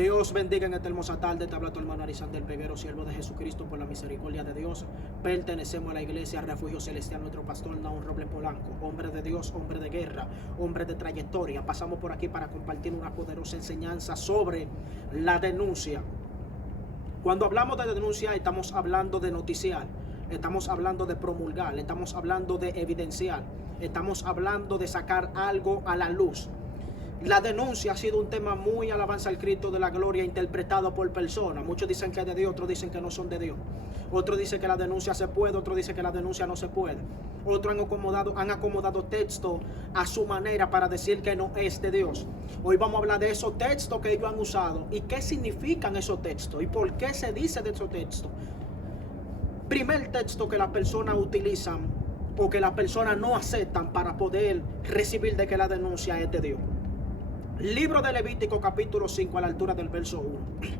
Dios bendiga en esta hermosa tarde. Te habla tu hermano Arizandel Peguero, siervo de Jesucristo, por la misericordia de Dios. Pertenecemos a la iglesia Refugio Celestial, nuestro pastor Naón Robles Polanco, hombre de Dios, hombre de guerra, hombre de trayectoria. Pasamos por aquí para compartir una poderosa enseñanza sobre la denuncia. Cuando hablamos de denuncia, estamos hablando de noticiar, estamos hablando de promulgar, estamos hablando de evidenciar, estamos hablando de sacar algo a la luz. La denuncia ha sido un tema muy alabanza al Cristo de la gloria, interpretado por personas. Muchos dicen que es de Dios, otros dicen que no son de Dios. Otros dicen que la denuncia se puede, otros dicen que la denuncia no se puede. Otros han acomodado texto a su manera para decir que no es de Dios. Hoy vamos a hablar de esos textos que ellos han usado y qué significan esos textos y por qué se dice de esos textos. Primer texto que las personas utilizan o que las personas no aceptan para poder recibir de que la denuncia es de Dios. Libro de Levítico capítulo 5 a la altura del verso 1.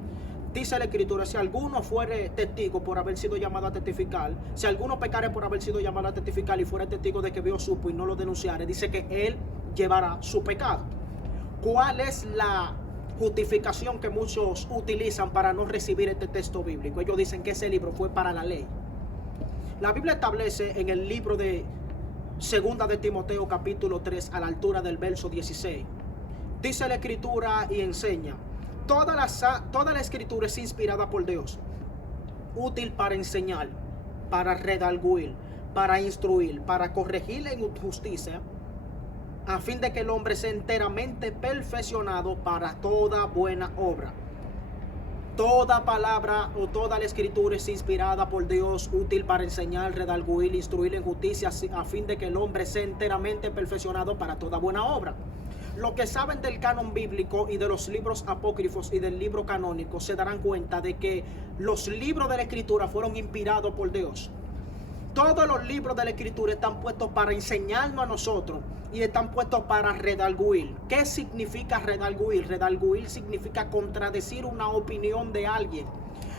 Dice la escritura: si alguno fuere testigo por haber sido llamado a testificar, si alguno pecare por haber sido llamado a testificar y fuera testigo de que vio, supo y no lo denunciare, dice que él llevará su pecado. ¿Cuál es la justificación que muchos utilizan para no recibir este texto bíblico? Ellos dicen que ese libro fue para la ley. La Biblia establece en el libro de Segunda de Timoteo capítulo 3 a la altura del verso 16. Dice la escritura y enseña: toda la escritura es inspirada por Dios, útil para enseñar, para redarguir, para instruir, para corregir en justicia, a fin de que el hombre sea enteramente perfeccionado para toda buena obra. Toda palabra o toda la escritura es inspirada por Dios, útil para enseñar, redarguir, instruir en justicia, a fin de que el hombre sea enteramente perfeccionado para toda buena obra. Los que saben del canon bíblico y de los libros apócrifos y del libro canónico se darán cuenta de que los libros de la escritura fueron inspirados por Dios. Todos los libros de la escritura están puestos para enseñarnos a nosotros y están puestos para redarguir. ¿Qué significa redarguir? Redarguir significa contradecir una opinión de alguien.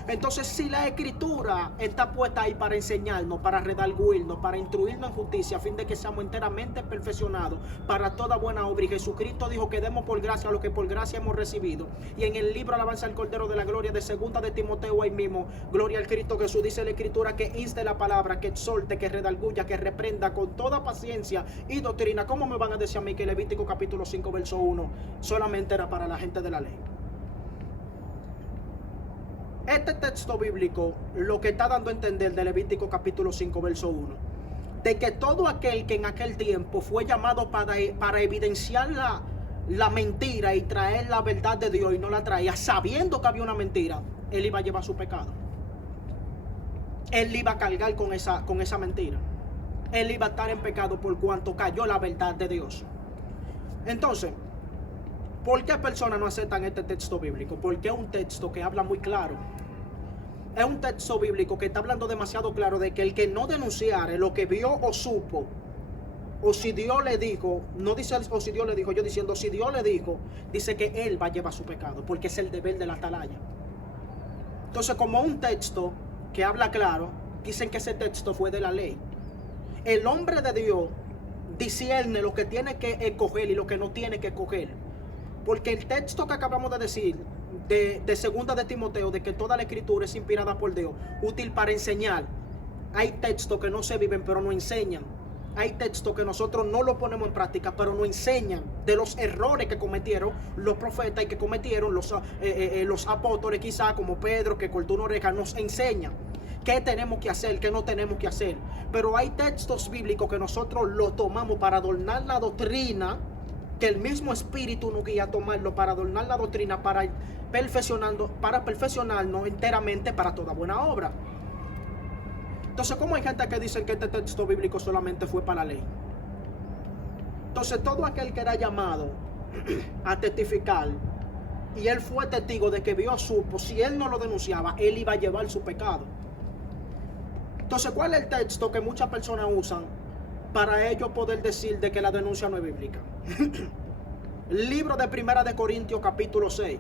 Entonces, si la escritura está puesta ahí para enseñarnos, para redarguirnos, para instruirnos en justicia, a fin de que seamos enteramente perfeccionados para toda buena obra, y Jesucristo dijo que demos por gracia lo que por gracia hemos recibido, y en el libro Alabanza al Cordero de la Gloria de Segunda de Timoteo, ahí mismo, gloria al Cristo Jesús, dice la escritura que inste la palabra, que exhorte, que redarguya, que reprenda con toda paciencia y doctrina. ¿Cómo me van a decir a mí que Levítico capítulo 5 verso 1 solamente era para la gente de la ley? Este texto bíblico lo que está dando a entender de Levítico capítulo 5 verso 1, de que todo aquel que en aquel tiempo fue llamado para evidenciar la mentira y traer la verdad de Dios y no la traía, sabiendo que había una mentira, él iba a llevar su pecado. Él iba a cargar con esa mentira. Él iba a estar en pecado por cuanto cayó la verdad de Dios. Entonces, ¿por qué personas no aceptan este texto bíblico? Porque es un texto que habla muy claro. Es un texto bíblico que está hablando demasiado claro de que el que no denunciare lo que vio o supo, o si Dios le dijo, no dice o si Dios le dijo, yo diciendo si Dios le dijo, dice que él va a llevar su pecado, porque es el deber de la atalaya. Entonces, como un texto que habla claro, dicen que ese texto fue de la ley. El hombre de Dios discierne lo que tiene que escoger y lo que no tiene que escoger. Porque el texto que acabamos de decir de Segunda de Timoteo, de que toda la escritura es inspirada por Dios, útil para enseñar. Hay textos que no se viven pero no enseñan. Hay textos que nosotros no lo ponemos en práctica pero no enseñan de los errores que cometieron los profetas y que cometieron los apóstoles, quizá como Pedro, que cortó una oreja. Nos enseñan qué tenemos que hacer, qué no tenemos que hacer. Pero hay textos bíblicos que nosotros lo tomamos para adornar la doctrina, que el mismo Espíritu nos guía a tomarlo para adornar la doctrina, para perfeccionarnos enteramente para toda buena obra. Entonces, ¿cómo hay gente que dice que este texto bíblico solamente fue para la ley? Entonces, todo aquel que era llamado a testificar y él fue testigo de que vio, supo, si él no lo denunciaba, él iba a llevar su pecado. Entonces, ¿cuál es el texto que muchas personas usan para ellos poder decir de que la denuncia no es bíblica? Libro de Primera de Corintios capítulo 6.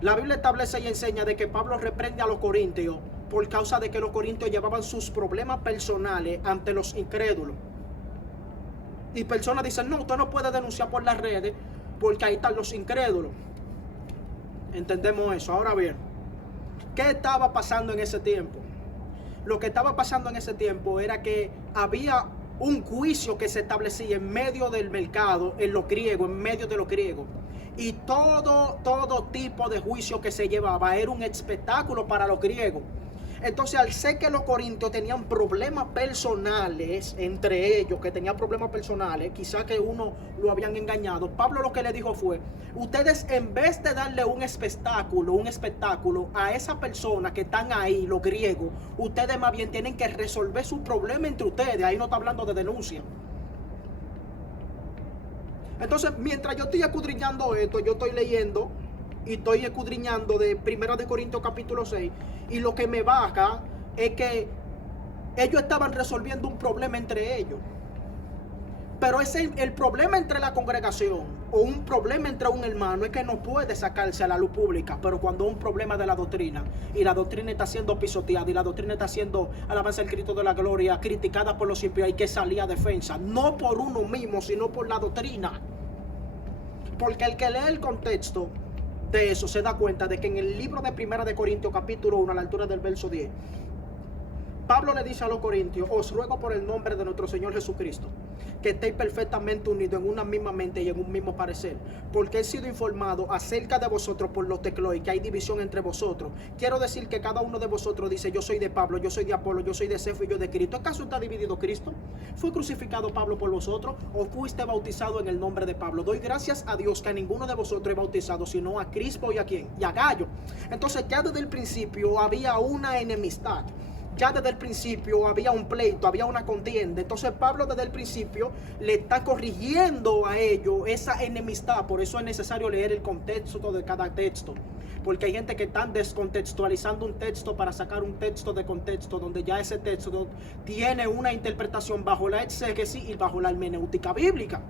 La Biblia establece y enseña de que Pablo reprende a los corintios por causa de que los corintios llevaban sus problemas personales ante los incrédulos. Y personas dicen, no, usted no puede denunciar por las redes porque ahí están los incrédulos. Entendemos eso. Ahora bien, ¿qué estaba pasando en ese tiempo? Lo que estaba pasando en ese tiempo era que había un juicio que se establecía en medio del mercado, en los griegos, en medio de los griegos. Y todo tipo de juicio que se llevaba era un espectáculo para los griegos. Entonces, al ser que los corintios tenían problemas personales entre ellos, que tenían problemas personales, quizás que uno lo habían engañado, Pablo lo que le dijo fue: ustedes, en vez de darle un espectáculo a esa persona que están ahí, los griegos, ustedes más bien tienen que resolver su problema entre ustedes. Ahí no está hablando de denuncia. Entonces, mientras yo estoy escudriñando esto, yo estoy leyendo y estoy escudriñando de 1 de Corintios capítulo 6, y lo que me baja es que ellos estaban resolviendo un problema entre ellos. Pero el problema entre la congregación o un problema entre un hermano es que no puede sacarse a la luz pública. Pero cuando un problema de la doctrina, y la doctrina está siendo pisoteada, y la doctrina está siendo, alabanza al Cristo de la gloria, criticada por los impíos, hay que salir a defensa, no por uno mismo, sino por la doctrina. Porque el que lee el contexto de eso se da cuenta de que en el libro de 1 de Corintios capítulo 1, a la altura del verso 10, Pablo le dice a los corintios: os ruego por el nombre de nuestro Señor Jesucristo, que estéis perfectamente unidos en una misma mente y en un mismo parecer, porque he sido informado acerca de vosotros por los teclóis que hay división entre vosotros. Quiero decir que cada uno de vosotros dice: yo soy de Pablo, yo soy de Apolo, yo soy de Cefo y yo de Cristo. ¿Acaso está dividido Cristo? ¿Fue crucificado Pablo por vosotros o fuiste bautizado en el nombre de Pablo? Doy gracias a Dios que a ninguno de vosotros he bautizado, sino a Crispo y a quién, y a Gallo. Entonces, ya desde el principio había una enemistad. Ya desde el principio había un pleito, había una contienda. Entonces Pablo desde el principio le está corrigiendo a ellos esa enemistad. Por eso es necesario leer el contexto de cada texto, porque hay gente que está descontextualizando un texto para sacar un texto de contexto, donde ya ese texto tiene una interpretación bajo la exégesis y bajo la hermenéutica bíblica.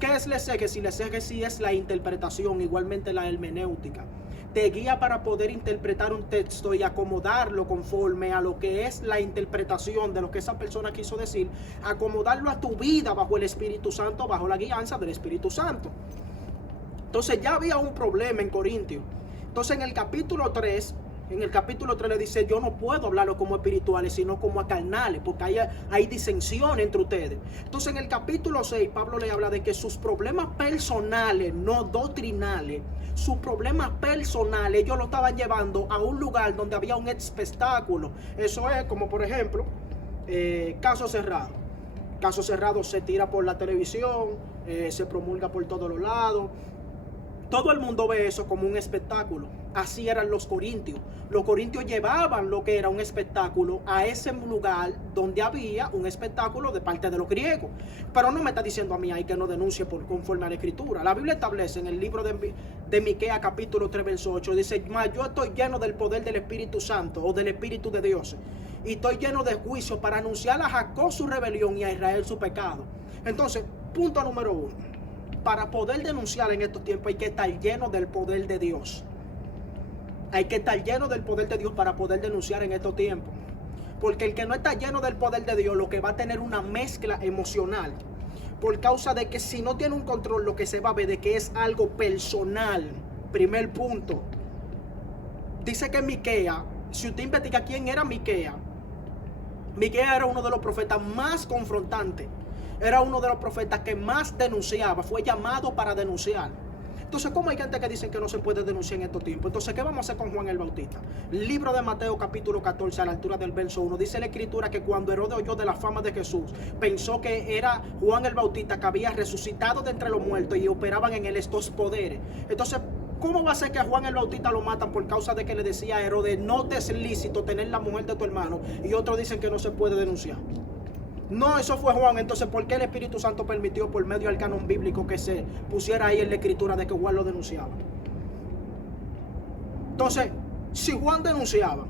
¿Qué es la exégesis? La exégesis es la interpretación, igualmente la hermenéutica. Te guía para poder interpretar un texto y acomodarlo conforme a lo que es la interpretación de lo que esa persona quiso decir, acomodarlo a tu vida bajo el Espíritu Santo, bajo la guianza del Espíritu Santo. Entonces ya había un problema en Corintios. Entonces en el capítulo 3 le dice: yo no puedo hablarlo como espirituales, sino como carnales, porque hay disensión entre ustedes. Entonces en el capítulo 6 Pablo le habla de que sus problemas personales, no doctrinales, sus problemas personales, ellos lo estaban llevando a un lugar donde había un espectáculo. Eso es como, por ejemplo, caso cerrado. Caso cerrado se tira por la televisión, se promulga por todos los lados. Todo el mundo ve eso como un espectáculo. Así eran los corintios. Los corintios llevaban lo que era un espectáculo a ese lugar donde había un espectáculo de parte de los griegos. Pero no me está diciendo a mí ahí que no denuncie por conforme a la Escritura. La Biblia establece en el libro de Miqueas capítulo 3 verso 8, dice: yo estoy lleno del poder del Espíritu Santo o del Espíritu de Dios, y estoy lleno de juicio para anunciar a Jacob su rebelión y a Israel su pecado. Entonces, punto número 1. Para poder denunciar en estos tiempos hay que estar lleno del poder de Dios. Hay que estar lleno del poder de Dios para poder denunciar en estos tiempos. Porque el que no está lleno del poder de Dios, lo que va a tener una mezcla emocional. Por causa de que si no tiene un control, lo que se va a ver de que es algo personal. Primer punto. Dice que Miqueas, si usted investiga quién era Miqueas, Miqueas era uno de los profetas más confrontantes. Era uno de los profetas que más denunciaba. Fue llamado para denunciar. Entonces, ¿cómo hay gente que dicen que no se puede denunciar en estos tiempos? Entonces, ¿qué vamos a hacer con Juan el Bautista? Libro de Mateo capítulo 14, a la altura del verso 1, dice la Escritura que cuando Herodes oyó de la fama de Jesús, pensó que era Juan el Bautista que había resucitado de entre los muertos y operaban en él estos poderes. Entonces, ¿cómo va a ser que a Juan el Bautista lo matan por causa de que le decía a Herodes: no te es lícito tener la mujer de tu hermano? Y otros dicen que no se puede denunciar. No, eso fue Juan. Entonces, ¿por qué el Espíritu Santo permitió por medio del canon bíblico que se pusiera ahí en la Escritura de que Juan lo denunciaba? Entonces, si Juan denunciaba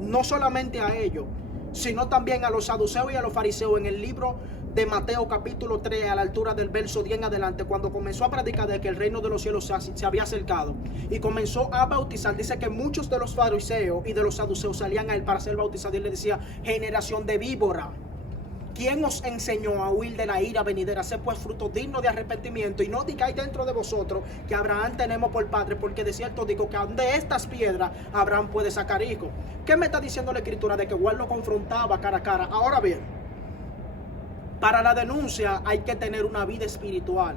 no solamente a ellos, sino también a los saduceos y a los fariseos, en el libro de Mateo capítulo 3, a la altura del verso 10 en adelante, cuando comenzó a predicar de que el reino de los cielos se había acercado y comenzó a bautizar, dice que muchos de los fariseos y de los saduceos salían a él para ser bautizados, y él le decía: generación de víbora. ¿Quién os enseñó a huir de la ira venidera? Sé pues fruto digno de arrepentimiento, y no digáis dentro de vosotros que Abraham tenemos por padre, porque de cierto digo que de estas piedras Abraham puede sacar hijos. ¿Qué me está diciendo la escritura? De que Juan lo confrontaba cara a cara. Ahora bien, para la denuncia hay que tener una vida espiritual.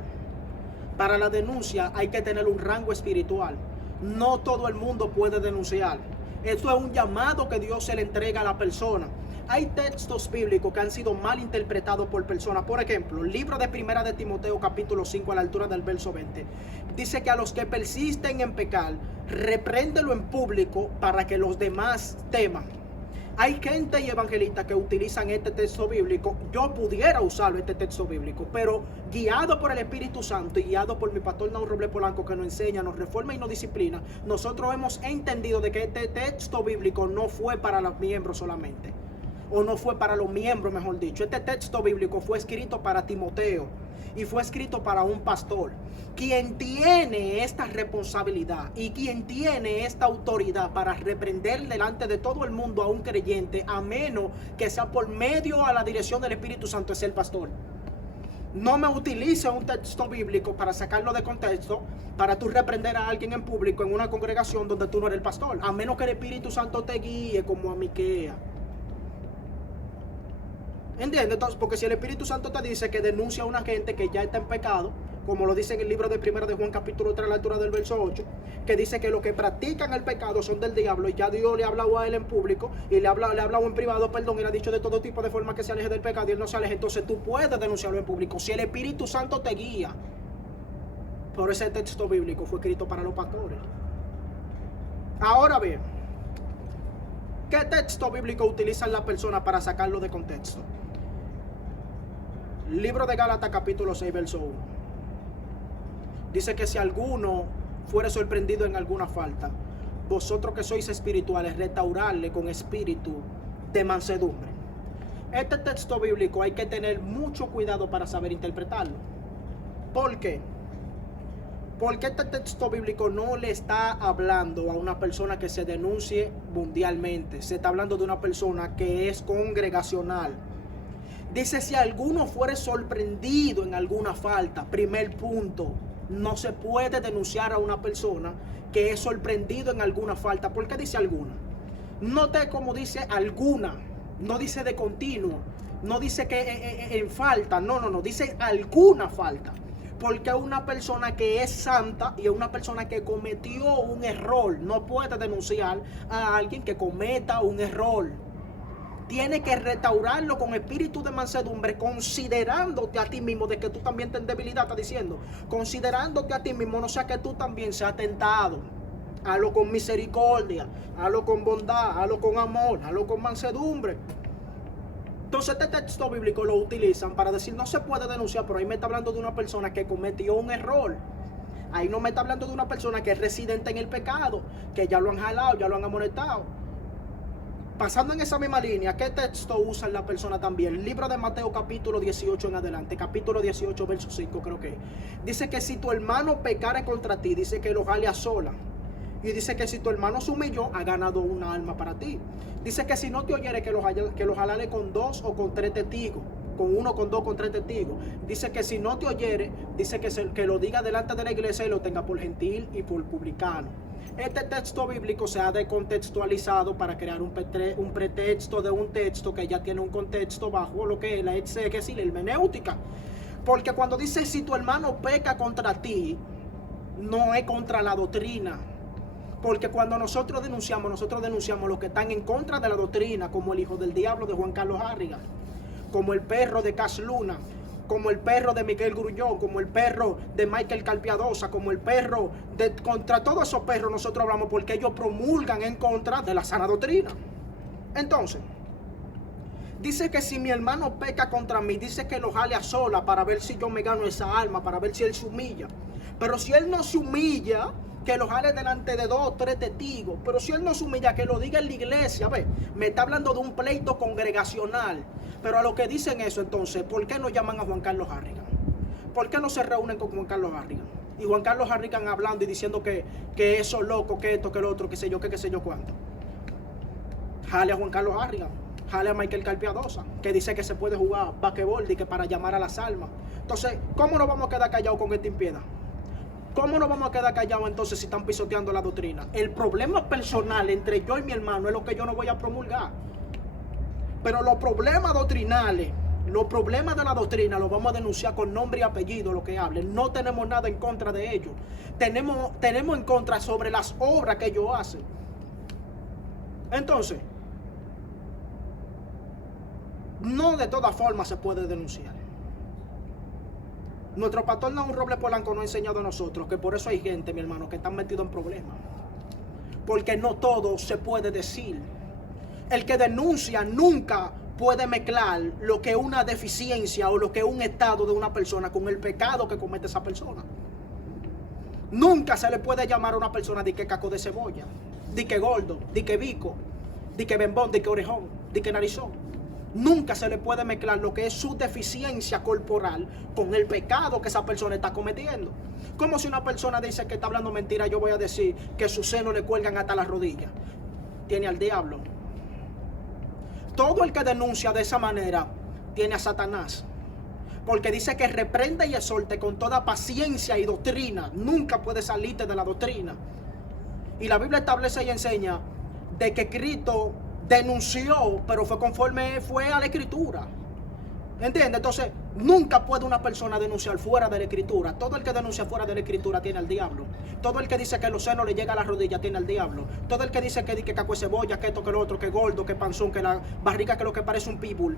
Para la denuncia hay que tener un rango espiritual. No todo el mundo puede denunciar. Esto es un llamado que Dios se le entrega a la persona. Hay textos bíblicos que han sido mal interpretados por personas. Por ejemplo, el libro de Primera de Timoteo, capítulo 5, a la altura del verso 20. Dice que a los que persisten en pecar, repréndelo en público para que los demás teman. Hay gente y evangelistas que utilizan este texto bíblico. Yo pudiera usarlo, este texto bíblico, pero guiado por el Espíritu Santo y guiado por mi pastor Naun Robles Polanco, que nos enseña, nos reforma y nos disciplina, nosotros hemos entendido de que este texto bíblico no fue para los miembros solamente, o no fue para los miembros, mejor dicho. Este texto bíblico fue escrito para Timoteo y fue escrito para un pastor. Quien tiene esta responsabilidad y quien tiene esta autoridad para reprender delante de todo el mundo a un creyente, a menos que sea por medio a la dirección del Espíritu Santo, es el pastor. No me utilice un texto bíblico para sacarlo de contexto, para tú reprender a alguien en público en una congregación donde tú no eres el pastor, a menos que el Espíritu Santo te guíe como a Miquea. ¿Entiendes? Entonces, porque si el Espíritu Santo te dice que denuncia a una gente que ya está en pecado, como lo dice en el libro de Primera de Juan capítulo 3 a la altura del verso 8, que dice que los que practican el pecado son del diablo, y ya Dios le ha hablado a él en público y le ha hablado en privado, perdón, y le ha dicho de todo tipo de forma que se aleje del pecado y él no se aleje. Entonces tú puedes denunciarlo en público si el Espíritu Santo te guía. Por ese texto bíblico fue escrito para los pastores. Ahora bien, ¿qué texto bíblico utilizan las personas para sacarlo de contexto? Libro de Gálatas capítulo 6 verso 1. Dice que si alguno fuere sorprendido en alguna falta, vosotros que sois espirituales, restaurarle con espíritu de mansedumbre. Este texto bíblico hay que tener mucho cuidado para saber interpretarlo. ¿Por qué? Porque este texto bíblico no le está hablando a una persona que se denuncie mundialmente. Se está hablando de una persona que es congregacional. Dice, si alguno fuere sorprendido en alguna falta, primer punto, no se puede denunciar a una persona que es sorprendido en alguna falta. ¿Por qué dice alguna? Note cómo dice alguna, no dice de continuo, no dice que en falta, no, dice alguna falta. Porque una persona que es santa y una persona que cometió un error no puede denunciar a alguien que cometa un error. Tiene que restaurarlo con espíritu de mansedumbre, considerándote a ti mismo, de que tú también tienes debilidad, está diciendo, considerándote a ti mismo, no sea que tú también seas tentado. Hazlo con misericordia, hazlo con bondad, hazlo con amor, hazlo con mansedumbre. Entonces este texto bíblico lo utilizan para decir, no se puede denunciar, pero ahí me está hablando de una persona que cometió un error. Ahí no me está hablando de una persona que es residente en el pecado, que ya lo han jalado, ya lo han amonestado. Pasando en esa misma línea, ¿qué texto usa la persona también? El libro de Mateo capítulo 18 en adelante, capítulo 18 verso 5 creo que. Dice que si tu hermano pecare contra ti, dice que lo jale a sola. Y dice que si tu hermano se humilló, ha ganado una alma para ti. Dice que si no te oyere, que lo jalale con 2 o con 3 testigos. Con 1, con 2, con 3 testigos. Dice que si no te oyere, dice que lo diga delante de la iglesia y lo tenga por gentil y por publicano. Este texto bíblico se ha decontextualizado para crear un pretexto de un texto que ya tiene un contexto bajo lo que es la exégesis y la hermenéutica. Porque cuando dice si tu hermano peca contra ti, no es contra la doctrina. Porque cuando nosotros denunciamos los que están en contra de la doctrina, como el hijo del diablo de Juan Carlos Harrigan, como el perro de Cas Luna, como el perro de Miguel Grullón, como el perro de Michael Calpiadosa, como el perro de... Contra todos esos perros nosotros hablamos porque ellos promulgan en contra de la sana doctrina. Entonces, dice que si mi hermano peca contra mí, dice que lo jale a sola para ver si yo me gano esa alma, para ver si él se humilla. Pero si él no se humilla, que lo jale delante de 2 o 3 testigos. Pero si él no se humilla, que lo diga en la iglesia. Ve, me está hablando de un pleito congregacional. Pero a lo que dicen eso, entonces, ¿por qué no llaman a Juan Carlos Harrigan? ¿Por qué no se reúnen con Juan Carlos Harrigan? Y Juan Carlos Harrigan hablando y diciendo que eso loco, que esto, que lo otro, que sé yo, qué sé yo cuánto. Jale a Juan Carlos Harrigan. Jale a Michael Carpiadosa, que dice que se puede jugar basquetbol y que para llamar a las almas. Entonces, ¿cómo nos vamos a quedar callados con esta impiedad? ¿Cómo nos vamos a quedar callados entonces si están pisoteando la doctrina? El problema personal entre yo y mi hermano es lo que yo no voy a promulgar. Pero los problemas doctrinales, los problemas de la doctrina los vamos a denunciar con nombre y apellido, lo que hablen. No tenemos nada en contra de ellos. Tenemos en contra sobre las obras que ellos hacen. Entonces, no de todas formas se puede denunciar. Nuestro pastor Nahum Robles Polanco nos ha enseñado a nosotros que por eso hay gente, mi hermano, que están metidos en problemas. Porque no todo se puede decir. El que denuncia nunca puede mezclar lo que es una deficiencia o lo que es un estado de una persona con el pecado que comete esa persona. Nunca se le puede llamar a una persona de que caco de cebolla, de que gordo, de que bico, de que bembón, de que orejón, de que narizón. Nunca se le puede mezclar lo que es su deficiencia corporal con el pecado que esa persona está cometiendo. Como si una persona dice que está hablando mentira, yo voy a decir que sus senos le cuelgan hasta las rodillas. Tiene al diablo. Todo el que denuncia de esa manera tiene a Satanás. Porque dice que reprende y exhorte con toda paciencia y doctrina. Nunca puede salirte de la doctrina. Y la Biblia establece y enseña de que Cristo denunció, pero fue conforme fue a la Escritura. ¿Entiendes? Entonces, nunca puede una persona denunciar fuera de la Escritura. Todo el que denuncia fuera de la Escritura tiene al diablo. Todo el que dice que los senos le llega a la rodilla tiene al diablo. Todo el que dice que caco de cebolla, que esto, que lo otro, que gordo, que panzón, que la barriga, que lo que parece un pitbull,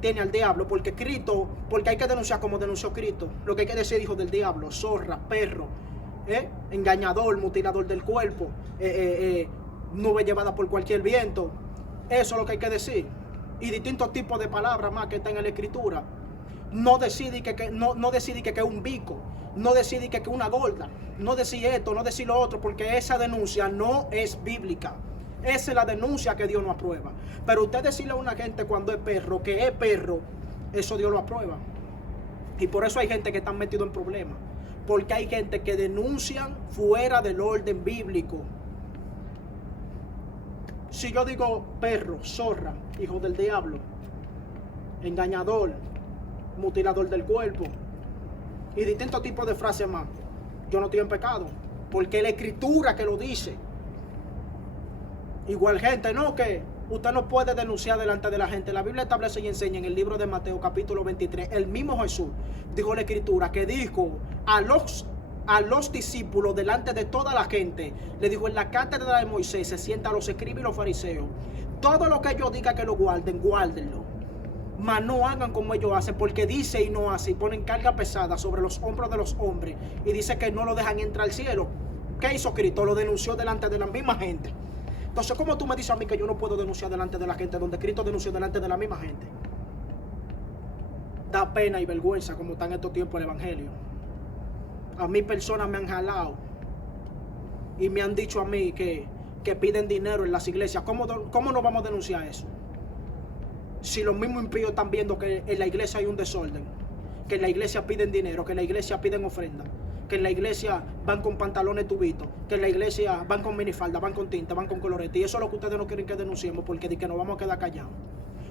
tiene al diablo. Porque Cristo, porque hay que denunciar como denunció Cristo. Lo que hay que decir, hijo del diablo, zorra, perro, engañador, mutilador del cuerpo, nube llevada por cualquier viento. Eso es lo que hay que decir. Y distintos tipos de palabras más que están en la Escritura. No decide que es un bico. No decide que es una gorda. No decir esto, no decir lo otro, porque esa denuncia no es bíblica. Esa es la denuncia que Dios no aprueba. Pero usted decirle a una gente cuando es perro, que es perro, eso Dios lo aprueba. Y por eso hay gente que está metido en problemas. Porque hay gente que denuncian fuera del orden bíblico. Si yo digo perro, zorra, hijo del diablo, engañador, mutilador del cuerpo y distintos tipos de frases más, yo no estoy en pecado, porque es la Escritura que lo dice. Igual gente, no, que usted no puede denunciar delante de la gente. La Biblia establece y enseña en el libro de Mateo capítulo 23, el mismo Jesús dijo la Escritura que dijo a los discípulos delante de toda la gente, le dijo: en la cátedra de Moisés se sientan los escribas y los fariseos. Todo lo que ellos digan que lo guarden, guárdenlo. Mas no hagan como ellos hacen, porque dice y no hace, y ponen carga pesada sobre los hombros de los hombres, y dice que no lo dejan entrar al cielo. ¿Qué hizo Cristo? Lo denunció delante de la misma gente. Entonces, ¿cómo tú me dices a mí que yo no puedo denunciar delante de la gente donde Cristo denunció delante de la misma gente? Da pena y vergüenza como está en estos tiempos el Evangelio. A mí personas me han jalado y me han dicho a mí que piden dinero en las iglesias. ¿Cómo no vamos a denunciar eso? Si los mismos impíos están viendo que en la iglesia hay un desorden, que en la iglesia piden dinero, que en la iglesia piden ofrenda, que en la iglesia van con pantalones tubitos, que en la iglesia van con minifalda, van con tinta, van con colorete. Y eso es lo que ustedes no quieren que denunciemos, porque de que nos vamos a quedar callados.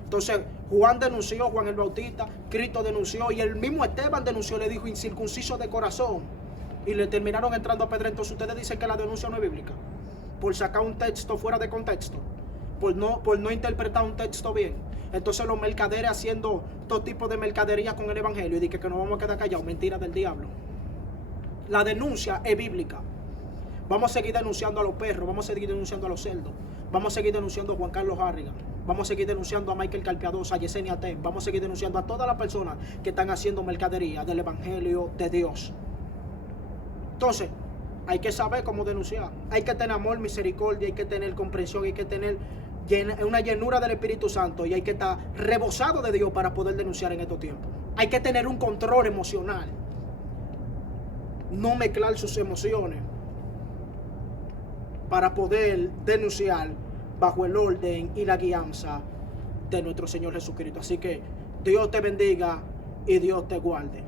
Entonces, Juan denunció, Juan el Bautista, Cristo denunció, y el mismo Esteban denunció, le dijo: incircunciso de corazón. Y le terminaron entrando a pedra. Entonces, ustedes dicen que la denuncia no es bíblica, por sacar un texto fuera de contexto, por no interpretar un texto bien. Entonces, los mercaderes haciendo todo tipo de mercadería con el Evangelio y dicen que nos vamos a quedar callados. Mentira del diablo. La denuncia es bíblica. Vamos a seguir denunciando a los perros, vamos a seguir denunciando a los cerdos, vamos a seguir denunciando a Juan Carlos Harrigan, vamos a seguir denunciando a Michael Carpiadosa, a Yesenia Ten, vamos a seguir denunciando a todas las personas que están haciendo mercadería del Evangelio de Dios. Entonces, hay que saber cómo denunciar. Hay que tener amor, misericordia, hay que tener comprensión, hay que tener una llenura del Espíritu Santo y hay que estar rebosado de Dios para poder denunciar en estos tiempos. Hay que tener un control emocional. No mezclar sus emociones para poder denunciar bajo el orden y la guianza de nuestro Señor Jesucristo. Así que Dios te bendiga y Dios te guarde.